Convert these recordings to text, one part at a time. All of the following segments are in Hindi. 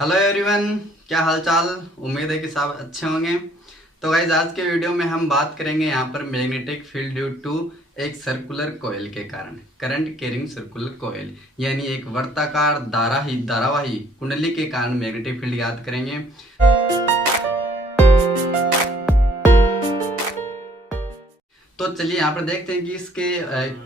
हेलो एवरीवन, क्या हाल चाल। उम्मीद है कि सब अच्छे होंगे। तो गाइज आज के वीडियो में हम बात करेंगे यहाँ पर मैग्नेटिक फील्ड ड्यू टू एक सर्कुलर कॉइल के कारण, करंट कैरिंग सर्कुलर कॉइल, यानी एक वर्ताकार धारावाही कुंडली के कारण मैग्नेटिक फील्ड याद करेंगे। तो चलिए यहाँ पर देखते हैं कि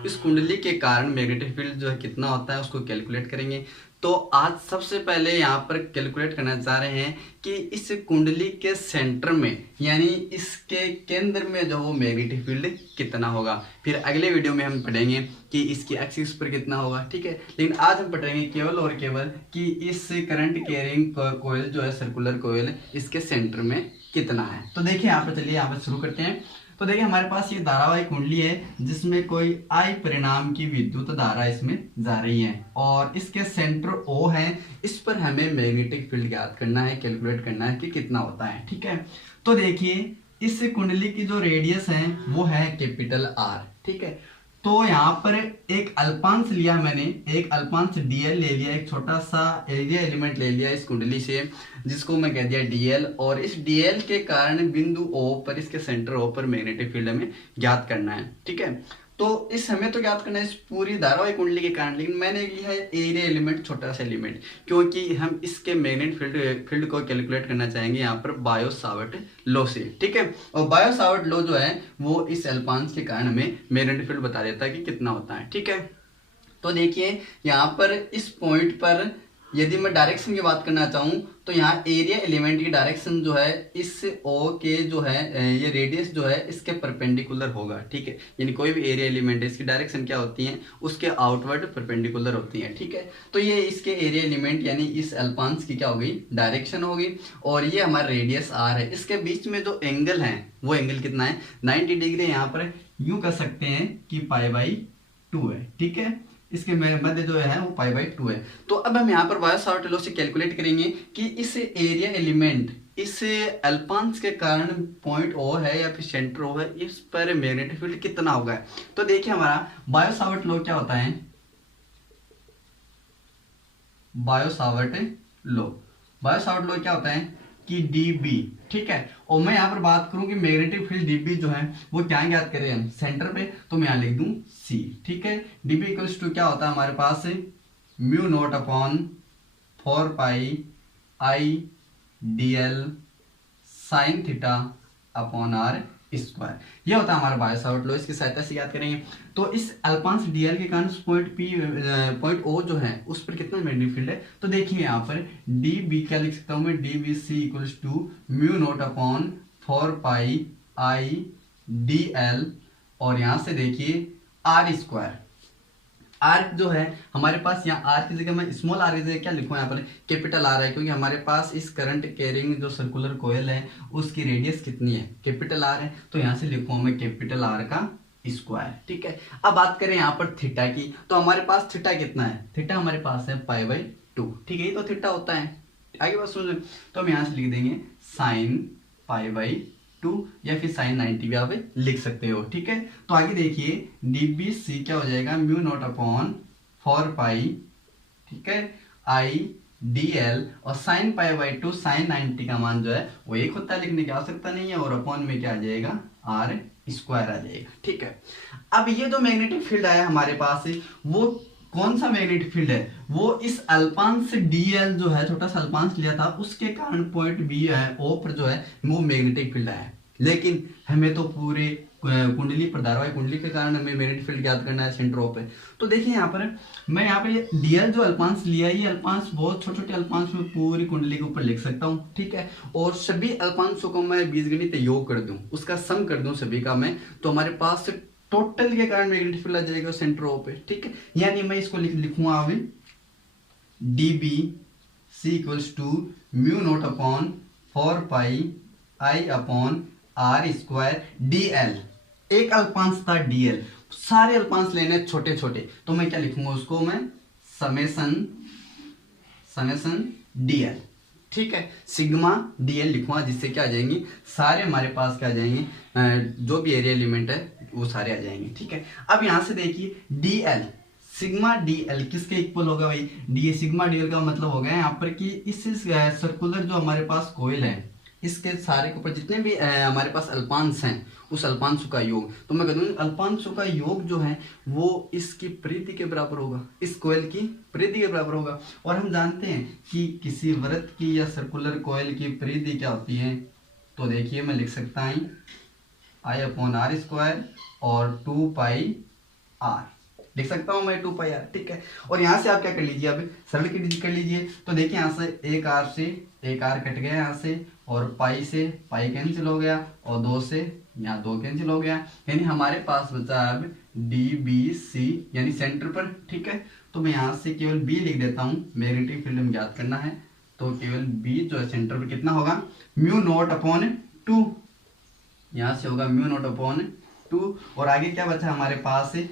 इस कुंडली के कारण मैग्नेटिक फील्ड जो है कितना होता है, उसको कैलकुलेट करेंगे। तो आज सबसे पहले यहाँ पर कैलकुलेट करना चाह रहे हैं कि इस कुंडली के सेंटर में, यानी इसके केंद्र में जो वो मैग्नेटिक फील्ड कितना होगा। फिर अगले वीडियो में हम पढ़ेंगे कि इसकी एक्सिस पर कितना होगा, ठीक है। लेकिन आज हम पढ़ेंगे केवल और केवल कि इस करंट कैरिंग कॉइल जो है सर्कुलर कॉइल, इसके सेंटर में कितना है। तो देखिए यहाँ पर, चलिए यहाँ पर शुरू करते हैं। तो देखिए हमारे पास ये धारावाही कुंडली है जिसमें कोई I परिणाम की विद्युत धारा इसमें जा रही है और इसके सेंटर O है। इस पर हमें मैग्नेटिक फील्ड ज्ञात करना है, कैलकुलेट करना है कि कितना होता है, ठीक है। तो देखिए इस कुंडली की जो रेडियस है वो है कैपिटल R, ठीक है। तो यहाँ पर एक अल्पांश लिया मैंने, एक अल्पांश dl ले लिया, एक छोटा सा एरिया एलिमेंट ले लिया इस कुंडली से, जिसको मैं कह दिया dl। और इस dl के कारण बिंदु O पर, इसके सेंटर O पर मैग्नेटिक फील्ड हमें ज्ञात करना है, ठीक है। तो इस हमें तो ज्ञात करना है इस पूरी धारावाही कुंडली के कारण, लेकिन मैंने लिया है एरिया एलिमेंट, छोटा सा एलिमेंट, क्योंकि हम इसके मैग्नेटिक फील्ड को कैलकुलेट करना चाहेंगे यहाँ पर बायो सावर्ट लॉ से, ठीक है। और बायो सावर्ट लॉ जो है वो इस अल्पांश के कारण हमें मैग्नेटिक फील्ड बता देता है कि कितना होता है, ठीक है। तो देखिए यहाँ पर इस पॉइंट पर यदि मैं डायरेक्शन की बात करना चाहूँ तो यहाँ एरिया एलिमेंट की डायरेक्शन जो है इस O के जो है ये रेडियस जो है इसके परपेंडिकुलर होगा, ठीक है। यानी कोई भी एरिया एलिमेंट है, इसकी डायरेक्शन क्या होती है, उसके आउटवर्ड परपेंडिकुलर होती है, ठीक है। तो ये इसके एरिया एलिमेंट यानी इस अल्पांश की क्या हो गई, डायरेक्शन होगी। और ये हमारा रेडियस R है। इसके बीच में जो एंगल है वो एंगल कितना है, 90 डिग्री। यहाँ पर यूं कर सकते हैं कि π/2 है, ठीक है। इसके मध्य जो है वो π/2 है। तो अब हम यहाँ पर बायो सावर्ट लॉ से कैलकुलेट करेंगे कि इस एरिया एलिमेंट, इस अल्पांश के कारण पॉइंट O है या फिर सेंटर O है, इस पर मैग्नेटिक फील्ड कितना होगा। तो देखिए हमारा बायो सावर्ट लॉ क्या होता है, बायो सावर्ट लॉ क्या होता है कि dB, ठीक है। और मैं यहाँ पर बात करूं कि मैग्नेटिक फील्ड dB जो है वो क्या ज्ञात करें हम सेंटर पे, तो मैं यहाँ लिख दूं C, ठीक है। dB इक्वल्स टू क्या होता है हमारे पास, μ0/4πI/dl sin theta upon r square. यह होता है हमारा बायो सावर्ट लॉ। इसकी सहायता से याद करेंगे। तो इस अल्पांश dl के कारण पॉइंट O जो है उस पर कितना मैग्नेटिक फील्ड है। तो देखिए यहाँ पर dB क्या लिख सकता हूँ मैं, dBc इक्वल्स टू μ0/4πI/dl और यहाँ से देखिए r स्क्वायर। आर जो है हमारे पास, यहाँ आर की जगह मैं स्मॉल आर की जगह क्या लिखूँ, यहाँ पर कैपिटल आर है, क्योंकि हमारे पास इस करंट कैरिंग जो सर्कुलर कॉइल है उसकी रेडियस कितनी है, कैपिटल आर है। तो यहाँ से लिखूँ मैं कैपिटल आर का स्क्वायर, ठीक है। अब बात करें यहाँ पर थीटा की, तो हमारे पास थीटा कितना है, थीटा हमारे पास है π/2, ठीक है। ये तो थीटा होता है, आगे बात सुन। तो हम यहाँ से लिख देंगे साइन π/2 या फिर साइन 90 भी आप लिख सकते हो, ठीक है। तो आगे देखिए dBc क्या हो जाएगा, μ0/4π, ठीक है, I/dl और साइन π/2 साइन 90 का मान जो है वो 1 होता है, लिखने की आवश्यकता नहीं है। और अपॉन में क्या आ जाएगा, r स्क्वायर आ जाएगा, ठीक है। अब ये जो मैग्नेटिक फील्ड आया हमारे पास वो कौन सा मैग्नेटिक फील्ड है, वो इस अल्पांश से dl जो है, छोटा सा अल्पांश लिया था उसके कारण पॉइंट B है O पर जो है वो मैग्नेटिक फील्ड आया। लेकिन हमें तो पूरे कुंडली पर, धारावाही कुंडली के कारण हमें मैग्नेटिक फील्ड ज्ञात करना है सेंटर O पे। तो देखिए यहाँ पर मैं यहाँ पे dl जो अल्पांश लिया है, ये अल्पांश बहुत छोटे छोटे अल्पांश में पूरी कुंडली के ऊपर लिख सकता हूँ, ठीक है। और सभी अल्पांशों को मैं बीजगणित योग कर दूं, उसका सम कर दूं सभी का मैं, तो हमारे पास टोटल के कारण मैग्नेटिक फील्ड आ जाएगा सेंटर O पे, ठीक है। यानी मैं इसको लिखूंगा अभी dBc equals to μ0/4πI/r² dl। एक अल्पांश था dl, सारे अल्पांश लेने छोटे छोटे, तो मैं क्या लिखूंगा उसको, मैं समेसन dl, ठीक है, सिग्मा dl लिखूंगा, जिससे क्या आ जाएंगी, सारे हमारे पास क्या आ जाएंगे, जो भी एरिया एलिमेंट है वो सारे आ जाएंगे, ठीक है। अब यहां से देखिए dl सिग्मा डी एल किसके इक्वल होगा भाई, डी सिग्मा डी एल का मतलब हो गया यहाँ पर कि इस सर्कुलर जो हमारे पास कोयल है इसके सारे के ऊपर जितने भी हमारे पास अल्पांश हैं उस अल्पांशों का योग, तो मैं कहता हूँ अल्पांशों का योग जो है वो इसकी परिधि के बराबर होगा, इस कोयल की परिधि के बराबर होगा। और हम जानते हैं कि किसी वृत्त की या सर्कुलर कोयल की परिधि क्या होती है, तो देखिए मैं लिख सकता हूँ I/r² और 2πr लिख सकता हूँ मैं 2πr, ठीक है। और यहाँ से आप क्या कर लीजिए, अब सरल कर लीजिए, तो देखिए यहाँ से एक r से एक r कट गया यहाँ से, और पाई से पाई कैंसिल हो गया, और 2 से यहाँ 2 कैंसिल हो गया, यानी हमारे पास बचा अब DBC यानी सेंटर पर, ठीक है। तो मैं यहाँ से केवल B लिख देता हूँ, मैग्नेटिक फील्ड में ज्ञात करना है, तो केवल B जो है सेंटर पर कितना होगा μ0/2, यहाँ से होगा μ0/2, और आगे क्या बचा हमारे पास I/r,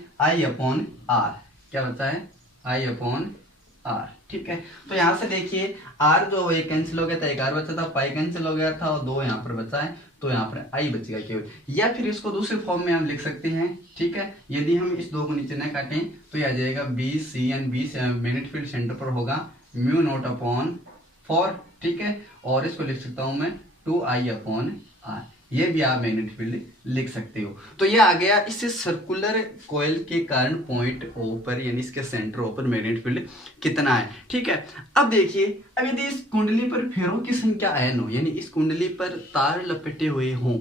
क्या बचा है I/r, ठीक है। तो यहाँ से देखिए r जो है कैंसिल हो गया था, एक r बचा था, पाई कैंसिल हो गया था, और 2 यहाँ पर बचा है, तो यहाँ पर I बचेगा केवल। या फिर इसको दूसरे फॉर्म में हम लिख सकते हैं, ठीक है। यदि हम इस 2 को नीचे न काटें तो यह आ जाएगा BC and B magnetic field centre पर होगा μ0/4, ठीक है। और इसको लिख सकता हूँ मैं 2I/r, ये भी आप मैग्नेटिक फील्ड लिख सकते हो। तो ये आ गया इससे सर्कुलर कोयल के कारण पॉइंट O पर यानी इसके सेंटर O पर मैग्नेटिक फील्ड कितना है, ठीक है। अब देखिए, अब यदि इस कुंडली पर फेरों की संख्या n हो, यानी इस कुंडली पर तार लपेटे हुए हों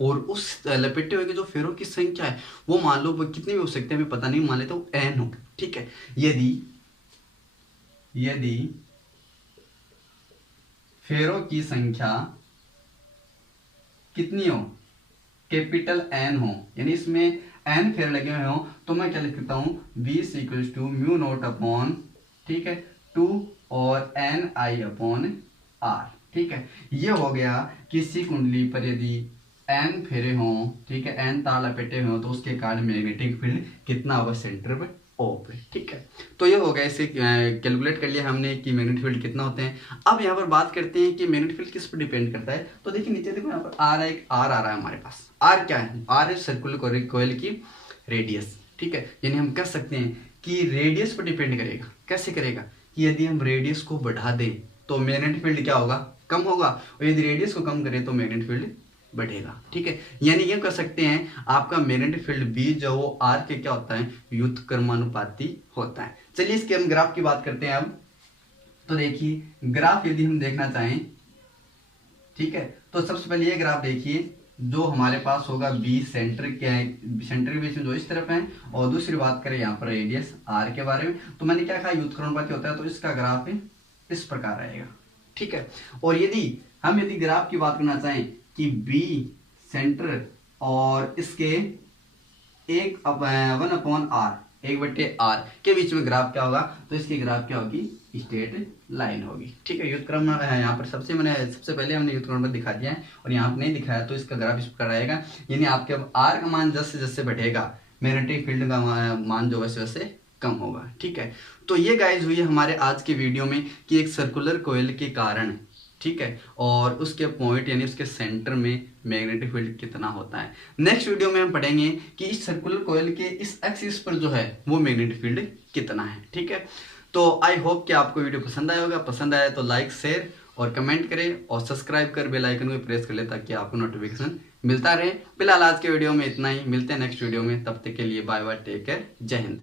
और उस लपेटे हुए के जो फेरों की संख्या है वो मान लो वो कितनी भी हो सकती है हमें पता नहीं, मान लेते हो n हो, ठीक है। यदि फेरों की संख्या कितनी हो, कैपिटल N हो, यानी इसमें n फेर लगे हुए हो, तो मैं क्या लिख सकता हूँ BC = μ0/, ठीक है, 2 और NI/r, ठीक है। ये हो गया किसी कुंडली पर यदि n फेरे हों, ठीक है, n तार लपेटे हुए हों, तो उसके कारण मैग्नेटिक फील्ड कितना होगा सेंटर पर O पे, ठीक है। तो ये हो गया, इसे कैलकुलेट कर लिया हमने कि मैग्नेटिक फील्ड कितना होते हैं। अब यहाँ पर बात करते हैं कि मैग्नेटिक फील्ड किस पर डिपेंड करता है। तो देखिए नीचे देखो यहाँ पर R आ रहा है हमारे पास, R क्या है, R है सर्कुलर कोयल की रेडियस, ठीक है। यानी हम कह सकते हैं कि रेडियस पर डिपेंड करेगा। कैसे करेगा कि यदि हम रेडियस को बढ़ा दें तो मैग्नेटिक फील्ड क्या होगा, कम होगा, और यदि रेडियस को कम करें तो मैग्नेटिक फील्ड बढ़ेगा, ठीक है। यानी ये कह सकते हैं आपका मैग्नेटिक फील्ड B जो वो R के क्या होता है, व्युत्क्रमानुपाती होता है। चलिए इसके हम ग्राफ की बात करते हैं अब। तो देखिए ग्राफ यदि हम देखना चाहें, ठीक है, तो सबसे पहले ये ग्राफ देखिए जो हमारे पास होगा B सेंटर के बीच में जो इस तरफ है, और दूसरी बात करें यहाँ पर रेडियस R के बारे में, तो मैंने क्या कहा व्युत्क्रमानुपाती होता है, तो इसका ग्राफ इस प्रकार रहेगा, ठीक है। और यदि ग्राफ की बात करना चाहें कि B सेंटर और इसके 1/r के बीच में ग्राफ क्या होगा, तो इसकी ग्राफ क्या होगी, स्ट्रेट लाइन होगी, ठीक है। व्युत्क्रम यहाँ पर सबसे पहले हमने व्युत्क्रम दिखा दिया है, और यहाँ पर नहीं दिखाया, तो इसका ग्राफ इस प्रकार रहेगा। यानी आपके अब r का मान जैसे बढ़ेगा मैग्नेटिक फील्ड का मान जो वैसे कम होगा, ठीक है। तो ये गाइज हुई हमारे आज के वीडियो में कि एक सर्कुलर कोयल के कारण, ठीक है, और उसके पॉइंट यानी उसके सेंटर में मैग्नेटिक फील्ड कितना होता है। नेक्स्ट वीडियो में हम पढ़ेंगे कि इस सर्कुलर कोयल के इस एक्सिस पर जो है वो मैग्नेटिक फील्ड कितना है, ठीक है। तो आई होप कि आपको वीडियो पसंद आया होगा। पसंद आया तो लाइक, शेयर और कमेंट करें, और सब्सक्राइब कर बेल आइकन को प्रेस कर ले ताकि आपको नोटिफिकेशन मिलता रहे। फिलहाल आज के वीडियो में इतना ही, मिलते हैं नेक्स्ट वीडियो में, तब तक के लिए बाय बाय, टेक केयर, जय हिंद।